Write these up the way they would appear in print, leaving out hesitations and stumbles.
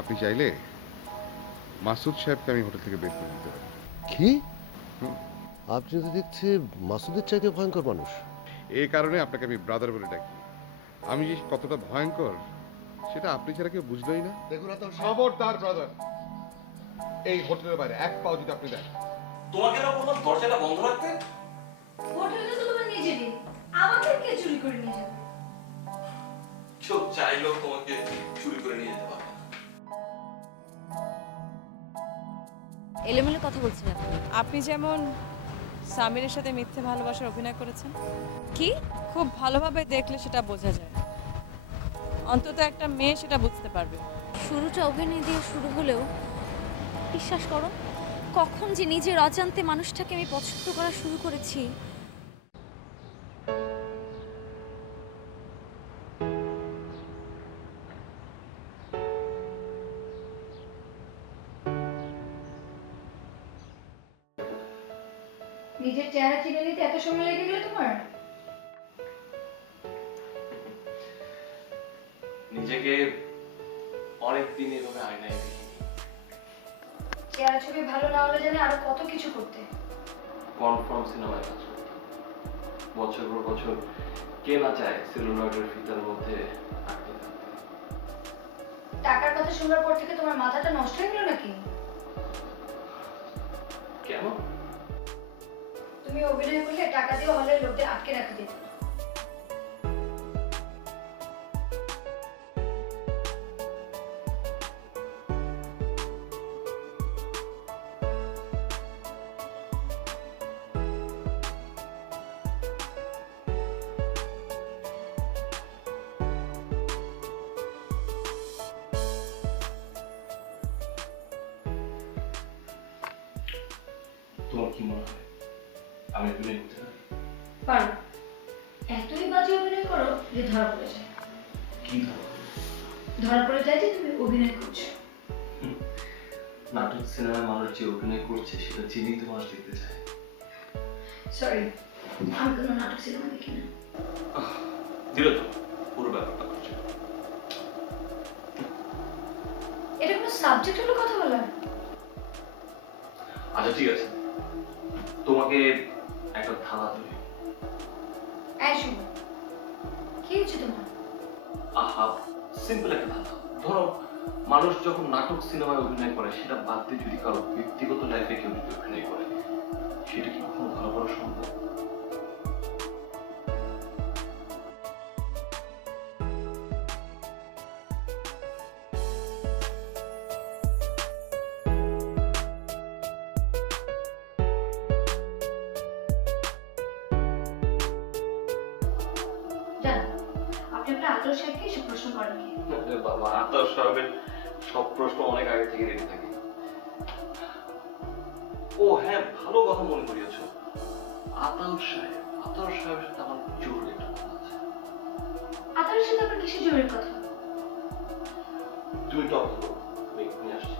আপনি চাইলে মাসুদ সাহেবকে আমি হোটেল থেকে বের করে দিতে পারি। কি? হুম। আপনি তো দেখছি মাসুদের চাইতে ভয়ঙ্কর মানুষ। এই কারণে আপনাকে আমি ব্রাদার বলে ডাকি। আমি যে কতটা ভয়ঙ্কর সেটা আপনি ছাড়া কেউ বুঝলোই না। দেখুন আতাউর সাহেব, খবরদার ব্রাদার, এই হোটেলের বাইরে এক পাও যদি আপনি দেন। তোমাকে না বললাম দরজাটা বন্ধ রাখতে? হোটেলটা তো তোমার নিজেরই, আমাদের কে চুরি করে নিয়ে যাবে? কেউ চাইলেও তোমাকে চুরি করে নিয়ে যেতে পারবে না। এলোমেলো কথা বলছিলেন। আপনি যেমন সামিরের সাথে মিথ্যে ভালোবাসার অভিনয় করেছেন, কি? খুব ভালোভাবে দেখলে সেটা বোঝা যায়। অন্তত একটা মেয়ে সেটা বুঝতে পারবে। শুরুটা অভিনয় দিয়ে শুরু হলেও বিশ্বাস করো, কখন যে নিজের অজান্তে মানুষটাকে আমি পছন্দ করা শুরু করেছি। নিজের চেহারা চিনে নিতে এত সময় লেগে গেল তোমার? নিজেকে অনেকদিন এভাবে আয়নায় দেখিনি। চেহারা ছবি ভালো না হলে জানে আরো কত কিছু করতে। কনফার্ম সিনেমায় কাজ করতাম। বছর পর বছর কে না চায় সেলুলয়েডের ফিতার মধ্যে আটকে থাকতে। টাকার কথা শোনার পর থেকে তোমার মাথাটা নষ্ট হয়ে গেল নাকি? কেন? তুমি অভিনয় করলে টাকা দিয়ে হলের লোকদের আটকে রাখা যেত। তোমার কি মনে হয় আমি অভিনয় করতে পারি? পারো, এতই বাজে অভিনয় করো যে ধরা পড়ে যায়। কি ধরা পড়ে যায় যে তুমি অভিনয় করছো। নাটক সিনেমায় মানুষ যে অভিনয় করছে সেটা চিনেই তো মানুষ দেখতে চায়। সরি, আমি কোনো নাটক সিনেমা দেখি না। দিলে তো পুরো ব্যাপারটা করছে। এটা কোনো সাবজেক্ট হলো কথা বলার? আচ্ছা ঠিক আছে, তোমাকে একটা থালা ধরি। এই শুভ, কি হচ্ছে তোমার? আহা, সিম্পল একটা ধাঁধা। ধরো মানুষ যখন নাটক সিনেমায় অভিনয় করে সেটা বাদ দিয়ে যদি কারো ব্যক্তিগত লাইফে কেউ যদি অভিনয় করে সেটা কি কখনো ধরা পড়া সম্ভব? জানো, আপনি আপনার আদর সাহেবকে এসব প্রশ্ন করেন কি? বাবা, আতাউর সাহেবের সব প্রশ্ন অনেক আগে থেকে রেডি থাকে। ও হ্যাঁ, ভালো কথা মনে করিয়েছো। আতাউর সাহেবের সাথে আমার জরুরি একটা কথা আছে। আদরের সাথে আপনার কিসের জরুরি কথা? তুমি টক করো, আমি এক্ষুনি আসছি।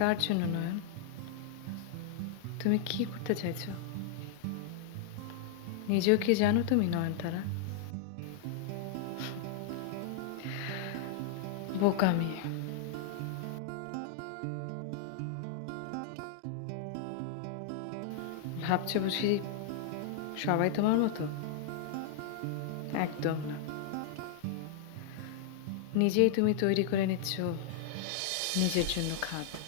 কার জন্য নয়ন? তুমি কি করতে চাইছো? নিজেও কি জানো তুমি নয়নতারা? বোকামি। ভাবছো বুঝি সবাই তোমার মতো? একদম না। নিজেই তুমি তৈরি করে নিচ্ছ নিজের জন্য খাবার।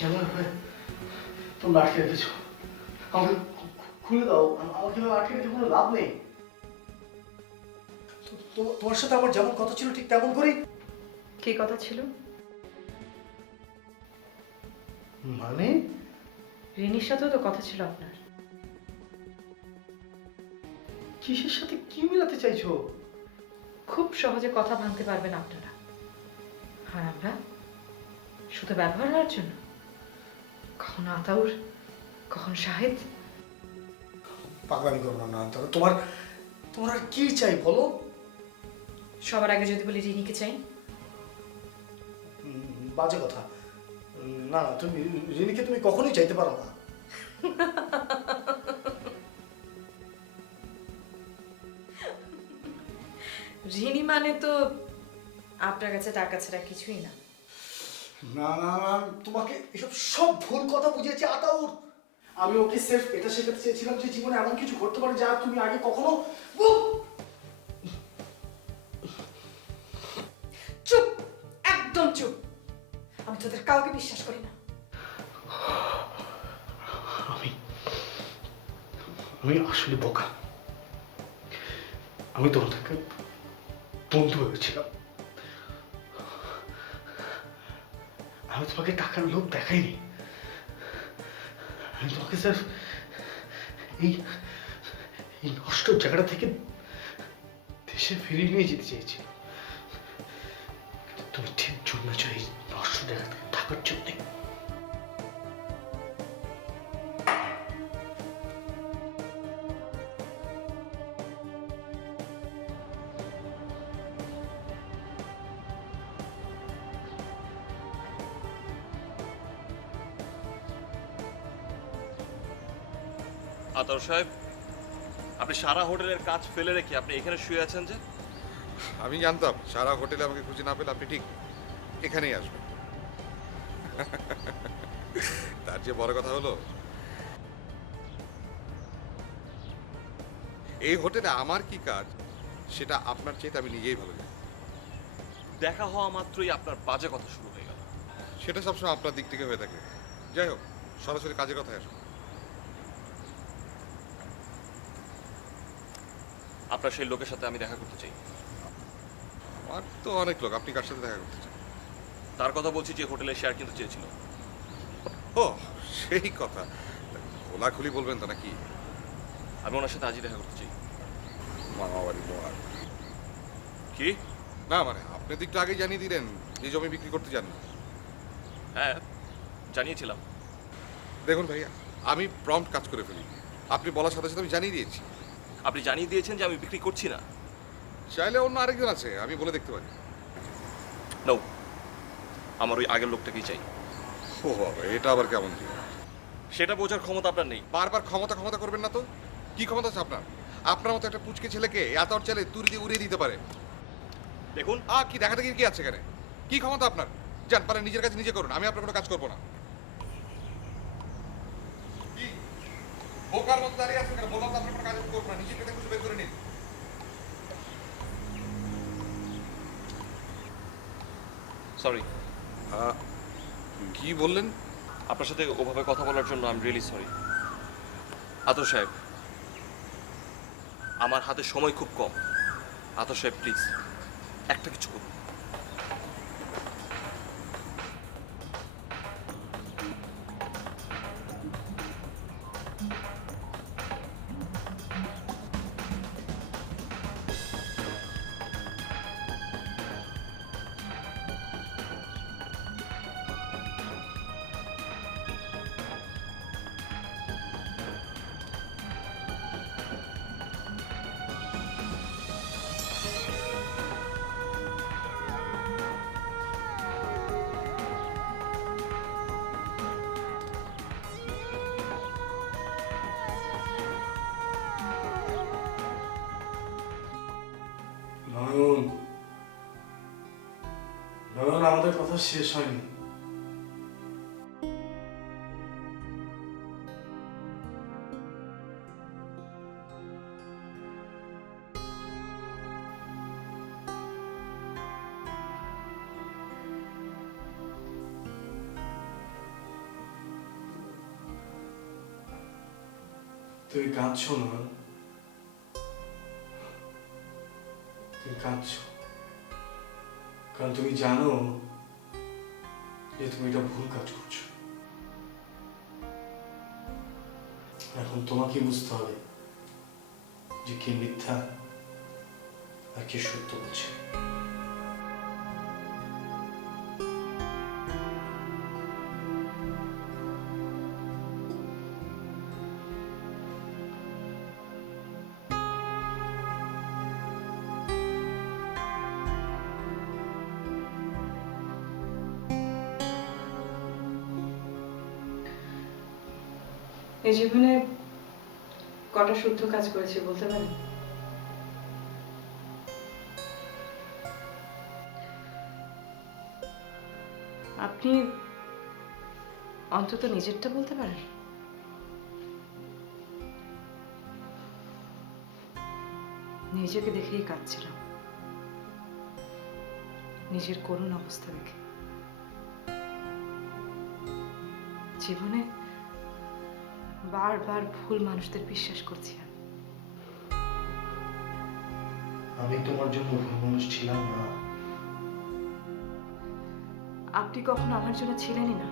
কেমন ভাবে তোমরা আটকে রেখেছো? আমাকে খুলে দাও। আমাকে আটকে রেখে কোনো লাভ নেই। তোমার সাথে আমার যেমন কথা ছিল ঠিক তেমন করেই। কি কথা ছিল? মানে রিনির সাথেও তো কথা ছিল আপনার। কিসের সাথে কি মিলাতে চাইছো? খুব সহজে কথা ভাঙতে পারবেন আপনারা, আর আমরা শুধু ব্যবহার হওয়ার জন্য। কখন আতাউর, কখন শাহেদ। পাগলামি করো না। তোমার তোমার আর কি চাই বলো? সবার আগে যদি বলি রিনিকে চাই। বাজে কথা। না, তুমি রিনিকে তুমি কখনোই চাইতে পারো না। রিনি মানে তো আপনার কাছে টাকা ছাড়া কিছুই না। না না না, তোমাকে এসব সব ভুল কথা বুঝিয়েছি আতাউর। আমি ওকে সেফ এটা শেখাতে চেয়েছিলাম যে জীবনে এমন কিছু ঘটতে পারে যা তুমি আগে কখনো। চুপ, একদম চুপ। আমি তোদের কাউকে বিশ্বাস করি না। আমি আসলে বোকা। আমি তোমাদেরকে বন্ধু হয়েছিলাম। আমি তোমাকে টাকার লোভ দেখাইনি। আমি তোমাকে স্যার এই নষ্ট জায়গাটা থেকে দেশে ফিরিয়ে নিয়ে যেতে চেয়েছিলাম। কিন্তু তুমি ঠিক জন্মেছ এই নষ্ট জায়গা থেকে থাকার জন্যে। আতাউর সাহেব, আপনি সারা হোটেলের কাজ ফেলে রেখে আপনি এখানে শুয়ে আছেন যে? আমি জানতাম সারা হোটেলে আমাকে খুঁজে না পেলে আপনি ঠিক এখানেই আসবেন। তার যে বড় কথা হলো, এই হোটেলে আমার কি কাজ সেটা আপনার চেয়ে আমি নিজেই ভালো জানি। দেখা হওয়া মাত্রই আপনার বাজে কথা শুরু হয়ে গেল। সেটা সবসময় আপনার দিক থেকে হয়ে থাকে। যাই হোক, সরাসরি কাজের কথায় আসুন। আপনার সেই লোকের সাথে আমি দেখা করতে চাই। আমার তো অনেক লোক, আপনি কার সাথে দেখা করতে চান? তার কথা বলছি যে হোটেলে শেয়ার কিনতে চেয়েছিল। ও, সেই কথা। খোলাখুলি বলবেন তো নাকি? আমি ওনার সাথে আজই দেখা করতে চাই। মামা বাড়ি মোয়ার। কি? না মানে আপনি তো একটু আগে জানিয়ে দিলেন যে জমি বিক্রি করতে চান না। হ্যাঁ, জানিয়েছিলাম। দেখুন ভাইয়া, আমি প্রম্পট কাজ করে ফেলি। আপনি বলার সাথে সাথে আমি জানিয়ে দিয়েছি। আপনি জানিয়ে দিয়েছেন যে আমি বিক্রি করছি না। চাইলে অন্য আরেকজন আছে, আমি বলে দেখতে পারি। নো, আমার ওই আগের লোকটাকেই চাই। ও বাবা, এটা আবার কেমন কি? সেটা বোঝার ক্ষমতা আপনার নেই। বারবার ক্ষমতা ক্ষমতা করবেন না তো। কি ক্ষমতা আছে আপনার? আপনার মতো একটা পুচকে ছেলেকে এত চালে তুরি দিয়ে উড়িয়ে দিতে পারে। দেখুন, কি দেখাতে কি আছে এখানে? কি ক্ষমতা আপনার? যান পারেন নিজের কাছে নিজে করুন, আমি আপনার কোনো কাজ করবো না। কি বোকার মতো দাঁড়িয়ে আছেন কেন? বললাম তো আপনার কোনো কাজ করবো না, নিজের কাছে খুঁজে বের করে নিন। সরি। কি বললেন? আপনার সাথে ওভাবে কথা বলার জন্য আই এম রিয়েলি সরি। আতর সাহেব, আমার হাতে সময় খুব কম। আতর সাহেব প্লিজ একটা কিছু করুন। নয়ন, নয়ন, আমাদের কথা শেষ হয়নি। তুমি কাঁদছো না, তুমি কাঁদছো কারণ তুমি জানো যে তুমি এটা ভুল কাজ করছো। এখন তোমাকে বুঝতে হবে যে কে মিথ্যা আর কে সত্য বলছে। এই জীবনে কটা শুদ্ধ কাজ করেছি বলতে পারেন? আপনি অন্তত নিজেরটা বলতে পারেন? নিজেকে দেখেই কাঁদছিলাম, নিজের করুণ অবস্থা দেখে। জীবনে বারবার ভুল মানুষদের বিশ্বাস করছি আমি তোমার জন্য ভুল মানুষ ছিলাম না। আপনি কখনো আমার জন্য ছিলেনই না।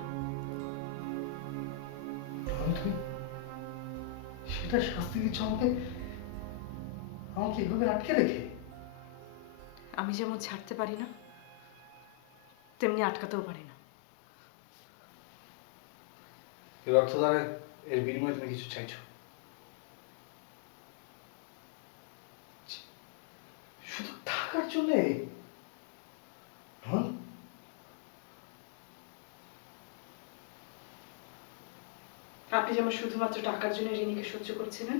তুমি সেটা শাস্তি দিচ্ছ আমাকে, আমাকে এভাবে আটকে রেখে। আমি যেমন ছাড়তে পারি না, তেমনি আটকাতেও পারি না। এর অর্থ দ্বারা এর বিনিময়ে তুমি কিছু চাইছো? শুধু থাকার জন্য? আপনি যেমন শুধুমাত্র টাকার জন্য রিনিকে সহ্য করছিলেন,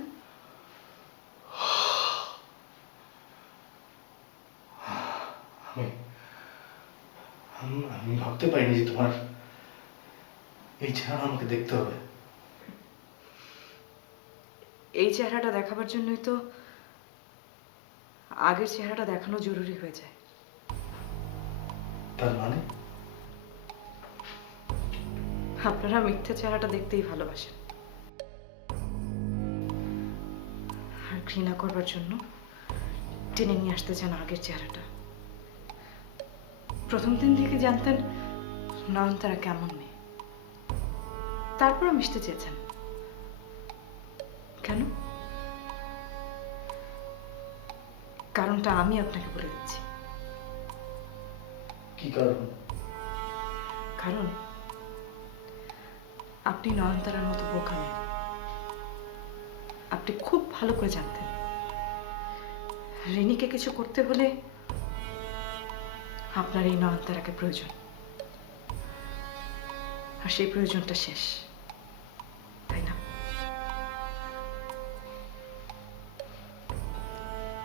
আমি ভাবতে পারিনি যে তোমার এই চেহারা আমাকে দেখতে হবে। এই চেহারাটা দেখাবার জন্যই তো আগের চেহারাটা দেখানো জরুরি হয়ে যায়। তার মানে আপনারা মিথ্যে চেহারাটা দেখতেই ভালোবাসেন, আর ঘৃণা করবার জন্য টেনে নিয়ে আসতে চান আগের চেহারাটা। প্রথম দিন থেকে জানতেন নয়নতারা কেমন মেয়ে, তারপরে মিশতে চেয়েছেন। কেন? কারণটা আমি আপনাকে বলে দিচ্ছি। কি কারণ? কারণ আপনি নয়নতারার মতো বোকা নন। আপনি খুব ভালো করে জানতেন রিনিকে কিছু করতে হলে আপনার এই নয়নতারাকে প্রয়োজন, আর সেই প্রয়োজনটা শেষ, তাই না?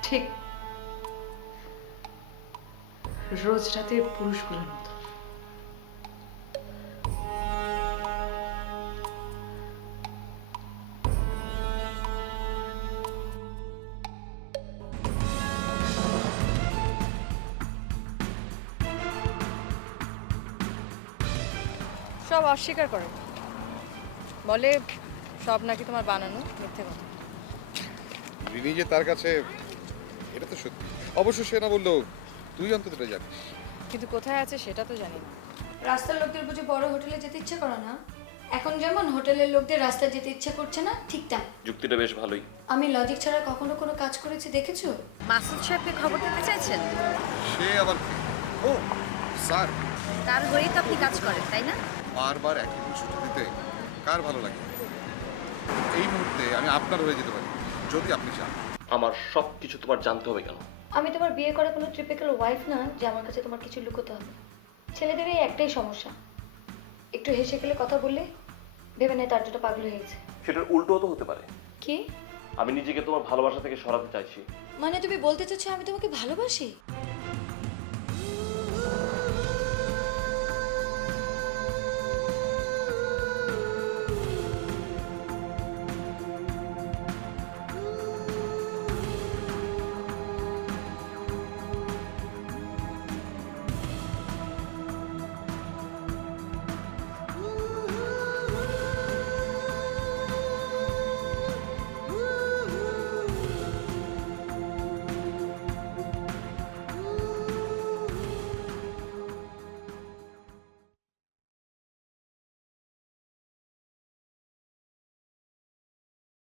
ঠিক রোজ রাতের পুরুষগুলোর মতো। সব অস্বীকার করে, বলে সব নাকি তোমার বানানো মিথ্যে কথা। রিনি যে তার কাছে, এটা তো সত্যি। অবশ্য সে না বললেও তুই অন্তত এটা জানিস। কিন্তু কোথায় আছে সেটা তো জানি না। রাস্তার লোকদের বুঝি বড় হোটেলে যেতে ইচ্ছে করে না? এখন যেমন হোটেলের লোকদের রাস্তায় যেতে ইচ্ছে করছে না, ঠিক তাই। যুক্তিটা বেশ ভালোই। আমি লজিক ছাড়া কখনো কোনো কাজ করেছি দেখেছো? মাসুদ সাহেবকে খবর দিতে চাইছেন? সে আবার কে? ও স্যার, তার হয়েই তো আপনি কাজ করেন, তাই না? বারবার একই দিন ছুটি দিতে কার ভালো লাগে? এই মুহূর্তে আমি আপনার হয়ে যেতে পারি যদি আপনি চান। আমার সব কিছু তোমার জানতে হবে কেন? আমি তোমার বিয়ে করা কোনো ট্রিপিক্যাল ওয়াইফ না যে আমার কাছে তোমার কিছু লুকোতে হবে। ছেলেদের এই একটাই সমস্যা, একটু হেসে খেলে কথা বললে ভেবে নেয় তার জন্য পাগল হয়ে গেছে। সেটার উল্টোও তো হতে পারে। কি আমি নিজেকে তোমার ভালোবাসা থেকে সরাতে চাইছি। মানে তুমি বলতে চাচ্ছো আমি তোমাকে ভালোবাসি?